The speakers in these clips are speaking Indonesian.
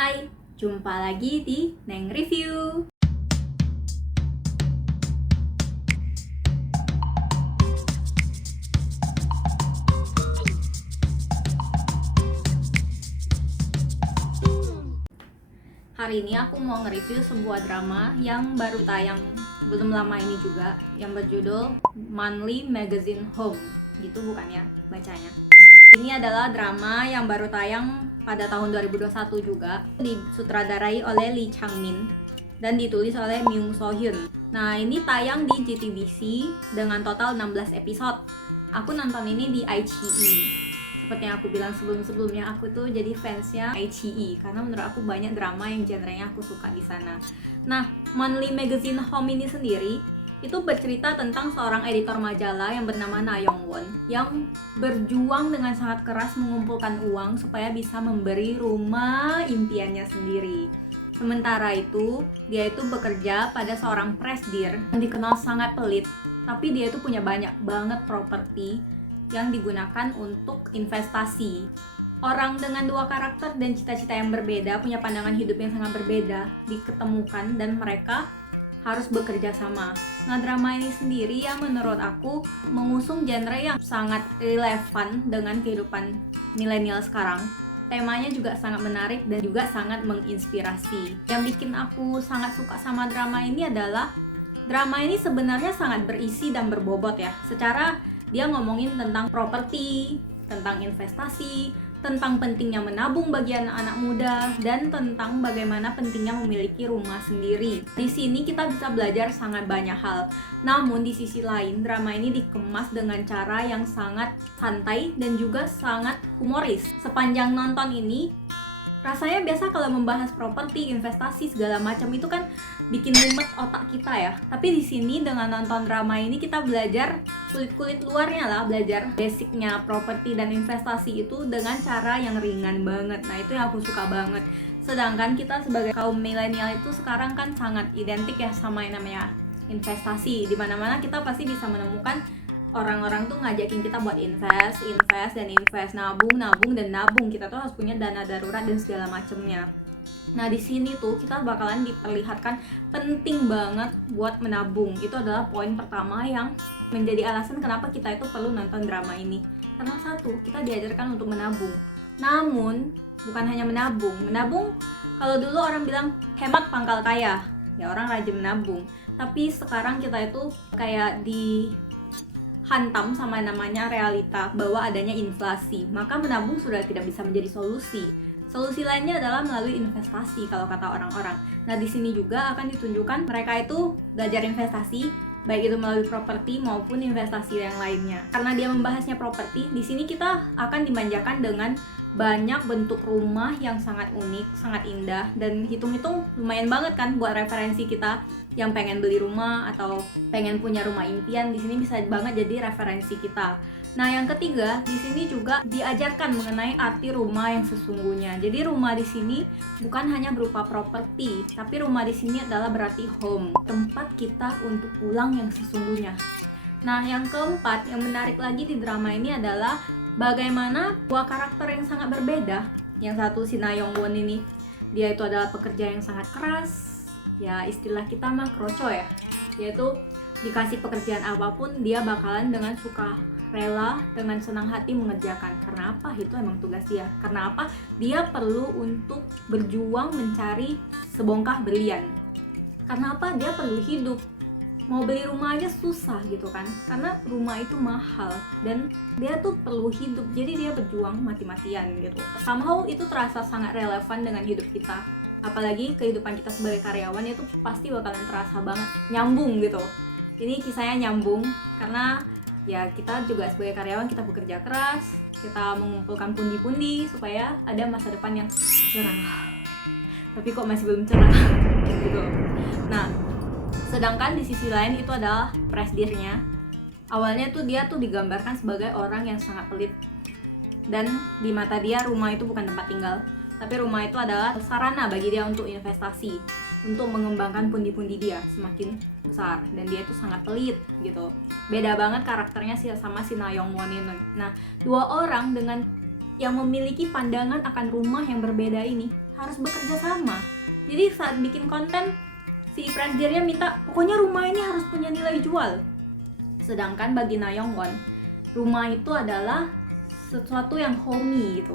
Hai, jumpa lagi di Neng Review. Hari ini aku mau nge-review sebuah drama yang baru tayang belum lama ini juga, yang berjudul Monthly Magazine Home. Gitu bukan ya bacanya. Ini adalah drama yang baru tayang pada tahun 2021 juga, disutradarai oleh Lee Chang-min dan ditulis oleh Myung So-hyun. Nah, ini tayang di JTBC dengan total 16 episode. Aku nonton ini di iQIYI. Seperti yang aku bilang sebelum-sebelumnya, aku tuh jadi fansnya iQIYI karena menurut aku banyak drama yang genrenya aku suka di sana. Nah, Monthly Magazine Home ini sendiri itu bercerita tentang seorang editor majalah yang bernama Na Young-won yang berjuang dengan sangat keras mengumpulkan uang supaya bisa memberi rumah impiannya sendiri. Sementara itu, dia itu bekerja pada seorang presidir yang dikenal sangat pelit, tapi dia itu punya banyak banget properti yang digunakan untuk investasi. Orang dengan dua karakter dan cita-cita yang berbeda, punya pandangan hidup yang sangat berbeda, diketemukan dan mereka harus bekerja sama. Nah, drama ini sendiri yang menurut aku mengusung genre yang sangat relevan dengan kehidupan milenial sekarang. Temanya juga sangat menarik dan juga sangat menginspirasi. Yang bikin aku sangat suka sama drama ini adalah drama ini sebenarnya sangat berisi dan berbobot ya. Secara dia ngomongin tentang properti, tentang investasi, tentang pentingnya menabung bagi anak-anak muda, dan tentang bagaimana pentingnya memiliki rumah sendiri. Di sini kita bisa belajar sangat banyak hal. Namun di sisi lain, drama ini dikemas dengan cara yang sangat santai dan juga sangat humoris. Sepanjang nonton ini, rasanya biasa kalau membahas properti, investasi segala macam itu kan bikin mumet otak kita ya. Tapi di sini dengan nonton drama ini kita belajar kulit-kulit luarnya lah, belajar basicnya properti dan investasi itu dengan cara yang ringan banget. Nah, itu yang aku suka banget. Sedangkan kita sebagai kaum milenial itu sekarang kan sangat identik ya sama yang namanya investasi. Di mana-mana kita pasti bisa menemukan orang-orang tuh ngajakin kita buat invest, nabung, dan nabung. Kita tuh harus punya dana darurat dan segala macemnya. Nah, di sini tuh kita bakalan diperlihatkan penting banget buat menabung. Itu adalah poin pertama yang menjadi alasan kenapa kita itu perlu nonton drama ini. Karena satu, kita diajarkan untuk menabung. Namun, bukan hanya menabung. Menabung, kalau dulu orang bilang hemat pangkal kaya. Ya, orang rajin menabung. Tapi sekarang kita itu kayak hantam sama namanya realita bahwa adanya inflasi, maka menabung sudah tidak bisa menjadi solusi. Solusi lainnya adalah melalui investasi kalau kata orang-orang. Nah, di sini juga akan ditunjukkan mereka itu belajar investasi, baik itu melalui properti maupun investasi yang lainnya. Karena dia membahasnya properti, di sini kita akan dimanjakan dengan banyak bentuk rumah yang sangat unik, sangat indah, dan hitung-hitung lumayan banget kan buat referensi kita yang pengen beli rumah atau pengen punya rumah impian. Di sini bisa banget jadi referensi kita. Nah, yang ketiga, di sini juga diajarkan mengenai arti rumah yang sesungguhnya. Jadi rumah di sini bukan hanya berupa properti, tapi rumah di sini adalah berarti home, tempat kita untuk pulang yang sesungguhnya. Nah, yang keempat, yang menarik lagi di drama ini adalah bagaimana dua karakter yang sangat berbeda. Yang satu, si Na Young-won ini, dia itu adalah pekerja yang sangat keras. Ya, istilah kita mah kroco ya. Dia tuh dikasih pekerjaan apapun, dia bakalan dengan suka rela, dengan senang hati mengerjakan. Karena apa? Itu emang tugas dia. Karena apa? Dia perlu untuk berjuang mencari sebongkah berlian. Karena apa? Dia perlu hidup. Mau beli rumah aja susah gitu kan, karena rumah itu mahal dan dia tuh perlu hidup, jadi dia berjuang mati-matian gitu. Somehow itu terasa sangat relevan dengan hidup kita, apalagi kehidupan kita sebagai karyawan itu pasti bakalan terasa banget nyambung gitu. Ini kisahnya nyambung karena ya kita juga sebagai karyawan kita bekerja keras, kita mengumpulkan pundi-pundi supaya ada masa depan yang cerah, tapi kok masih belum cerah gitu. Nah, sedangkan di sisi lain itu adalah presidirnya. Awalnya tuh dia tuh digambarkan sebagai orang yang sangat pelit. Dan di mata dia rumah itu bukan tempat tinggal, tapi rumah itu adalah sarana bagi dia untuk investasi, untuk mengembangkan pundi-pundi dia semakin besar. Dan dia itu sangat pelit gitu. Beda banget karakternya sama si Na Young-won ini. Nah, dua orang dengan yang memiliki pandangan akan rumah yang berbeda ini harus bekerja sama. Jadi saat bikin konten, si presidennya minta pokoknya rumah ini harus punya nilai jual. Sedangkan bagi Na Young-won, rumah itu adalah sesuatu yang homey gitu.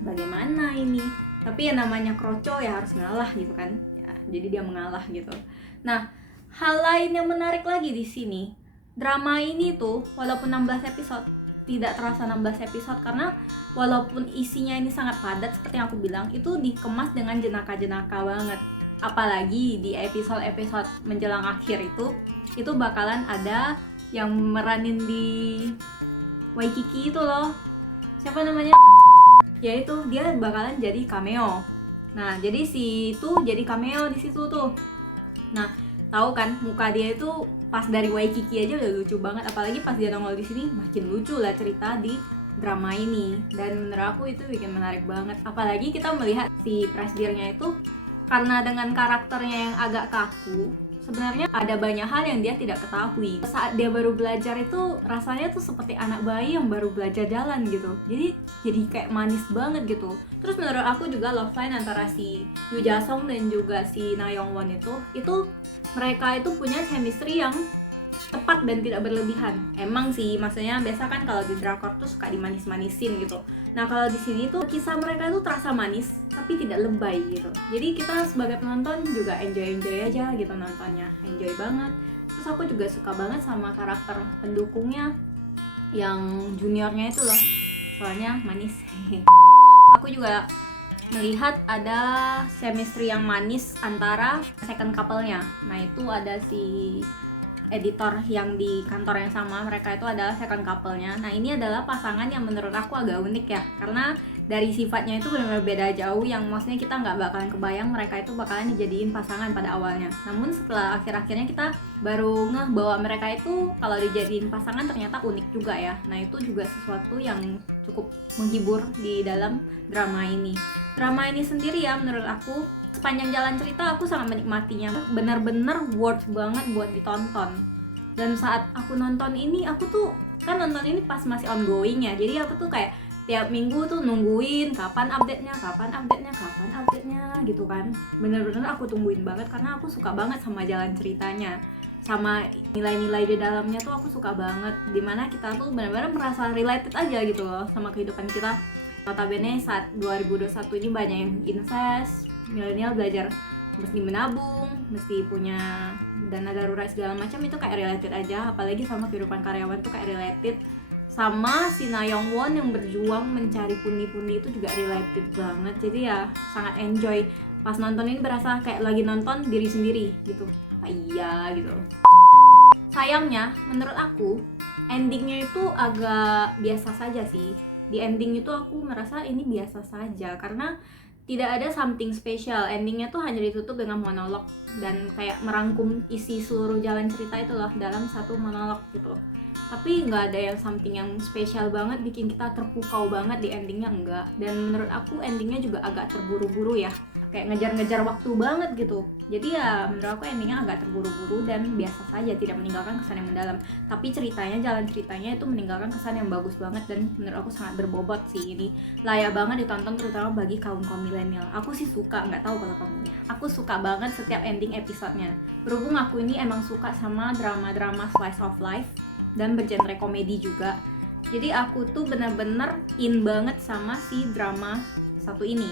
Bagaimana ini? Tapi yang namanya kroco ya harus ngalah gitu kan. Ya, jadi dia mengalah gitu. Nah, hal lain yang menarik lagi di sini, drama ini tuh walaupun 16 episode tidak terasa 16 episode karena walaupun isinya ini sangat padat seperti yang aku bilang, itu dikemas dengan jenaka-jenaka banget. Apalagi di episode-episode menjelang akhir itu bakalan ada yang meranin di Waikiki itu loh. Siapa namanya? Ya itu dia bakalan jadi cameo. Nah, jadi si itu jadi cameo di situ tuh. Nah, tahu kan muka dia itu pas dari Waikiki aja udah lucu banget, apalagi pas dia nongol di sini makin lucu lah cerita di drama ini. Dan menurut aku itu bikin menarik banget, apalagi kita melihat si presidennya itu karena dengan karakternya yang agak kaku, sebenarnya ada banyak hal yang dia tidak ketahui. Saat dia baru belajar itu rasanya tuh seperti anak bayi yang baru belajar jalan gitu. Jadi kayak manis banget gitu. Terus menurut aku juga love line antara si Yoo Ja Sung dan juga si Na Young Won itu mereka itu punya chemistry yang tepat dan tidak berlebihan. Emang sih, maksudnya biasa kan kalau di drakor tuh suka dimanis-manisin gitu. Nah, kalau di sini tuh kisah mereka itu terasa manis tapi tidak lebay gitu. Jadi kita sebagai penonton juga enjoy aja gitu nontonnya. Enjoy banget. Terus aku juga suka banget sama karakter pendukungnya yang juniornya itu loh. Soalnya manis. Aku juga melihat ada chemistry yang manis antara second couple-nya. Nah, itu ada si editor yang di kantor yang sama, mereka itu adalah second couple-nya. Nah, ini adalah pasangan yang menurut aku agak unik ya, karena dari sifatnya itu benar-benar beda jauh, yang maksudnya kita nggak bakalan kebayang mereka itu bakalan dijadiin pasangan pada awalnya. Namun setelah akhir-akhirnya kita baru ngeh bahwa mereka itu kalau dijadiin pasangan ternyata unik juga ya. Nah, itu juga sesuatu yang cukup menghibur di dalam drama ini. Drama ini sendiri ya menurut aku sepanjang jalan cerita aku sangat menikmatinya, benar-benar worth banget buat ditonton. Dan saat aku nonton ini, aku tuh kan nonton ini pas masih ongoing ya, jadi aku tuh kayak tiap minggu tuh nungguin kapan update-nya gitu kan. Bener-bener aku tungguin banget karena aku suka banget sama jalan ceritanya, sama nilai-nilai di dalamnya tuh aku suka banget, dimana kita tuh benar-benar merasa related aja gitu loh sama kehidupan kita. Notabene saat 2021 ini banyak yang invest, milenial belajar mesti menabung, mesti punya dana darurat segala macam, itu kayak related aja. Apalagi sama kehidupan karyawan tuh kayak related. Sama si Na Young Won yang berjuang mencari pundi-pundi itu juga related banget. Jadi ya sangat enjoy. Pas nonton ini berasa kayak lagi nonton diri sendiri gitu. Iya gitu. Sayangnya menurut aku endingnya itu agak biasa saja sih. Di ending itu aku merasa ini biasa saja karena tidak ada something special. Endingnya tuh hanya ditutup dengan monolog dan kayak merangkum isi seluruh jalan cerita itu loh dalam satu monolog gitu. Tapi nggak ada yang something yang spesial banget bikin kita terpukau banget di endingnya, enggak. Dan menurut aku endingnya juga agak terburu-buru ya, kayak ngejar-ngejar waktu banget gitu. Jadi ya menurut aku endingnya agak terburu-buru dan biasa saja, tidak meninggalkan kesan yang mendalam. Tapi ceritanya, jalan ceritanya itu meninggalkan kesan yang bagus banget dan menurut aku sangat berbobot sih. Ini layak banget ditonton terutama bagi kaum milenial. Aku sih suka, nggak tahu kalau kamu ya. Aku suka banget setiap ending episodenya. Berhubung aku ini emang suka sama drama-drama slice of life dan bergenre komedi juga. Jadi aku tuh bener-bener in banget sama si drama satu ini.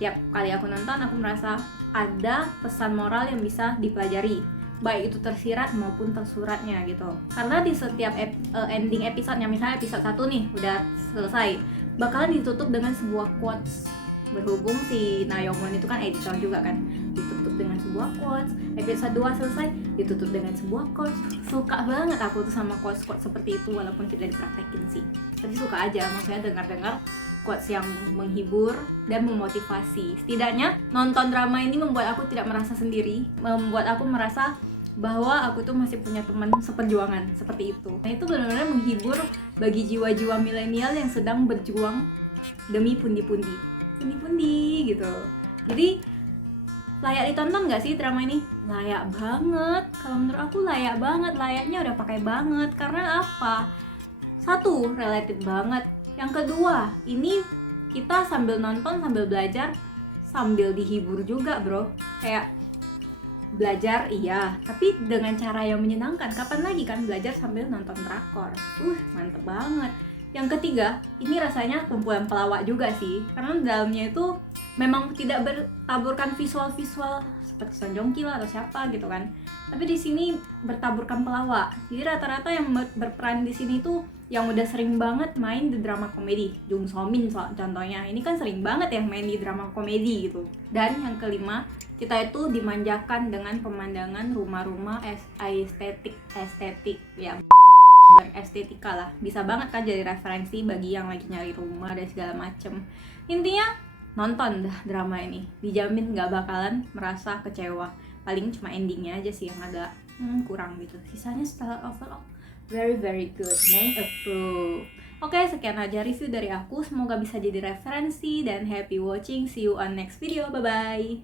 Tiap kali aku nonton aku merasa ada pesan moral yang bisa dipelajari, baik itu tersirat maupun tersuratnya gitu. Karena di setiap ending episodenya, misalnya episode 1 nih udah selesai, bakalan ditutup dengan sebuah quotes. Berhubung si Na Young Won itu kan editor juga kan, ditutup dengan sebuah quotes. Episode 2 selesai, ditutup dengan sebuah quotes. Suka banget aku tuh sama quotes-quotes seperti itu, walaupun tidak dipraktekin sih, tapi suka aja, maksudnya dengar-dengar quotes yang menghibur dan memotivasi. Setidaknya nonton drama ini membuat aku tidak merasa sendiri, membuat aku merasa bahwa aku tuh masih punya teman seperjuangan seperti itu. Nah, itu benar-benar menghibur bagi jiwa-jiwa milenial yang sedang berjuang demi pundi-pundi gitu. Jadi layak ditonton nggak sih drama ini? Layak banget. Kalau menurut aku layak banget, layaknya udah pakai banget. Karena apa? Satu, related banget. Yang kedua, ini kita sambil nonton, sambil belajar, sambil dihibur juga bro. Kayak belajar iya, tapi dengan cara yang menyenangkan. Kapan lagi kan belajar sambil nonton drakor? Mantep banget. Yang ketiga, ini rasanya kumpulan pelawak juga sih, karena dalamnya itu memang tidak bertaburkan visual-visual seperti Song Joong Ki lah atau siapa gitu kan, tapi di sini bertaburkan pelawak. Jadi rata-rata yang berperan di sini tuh yang udah sering banget main di drama komedi. Jung So Min contohnya, ini kan sering banget ya main di drama komedi gitu. Dan yang kelima, kita itu dimanjakan dengan pemandangan rumah-rumah estetik ya, berestetika lah. Bisa banget kan jadi referensi bagi yang lagi nyari rumah dan segala macem. Intinya nonton dah drama ini, dijamin gak bakalan merasa kecewa. Paling cuma endingnya aja sih yang agak kurang gitu. Sisanya setelah overall very very good, name approve. Oke, sekian aja review dari aku. Semoga bisa jadi referensi dan happy watching. See you on next video. Bye bye.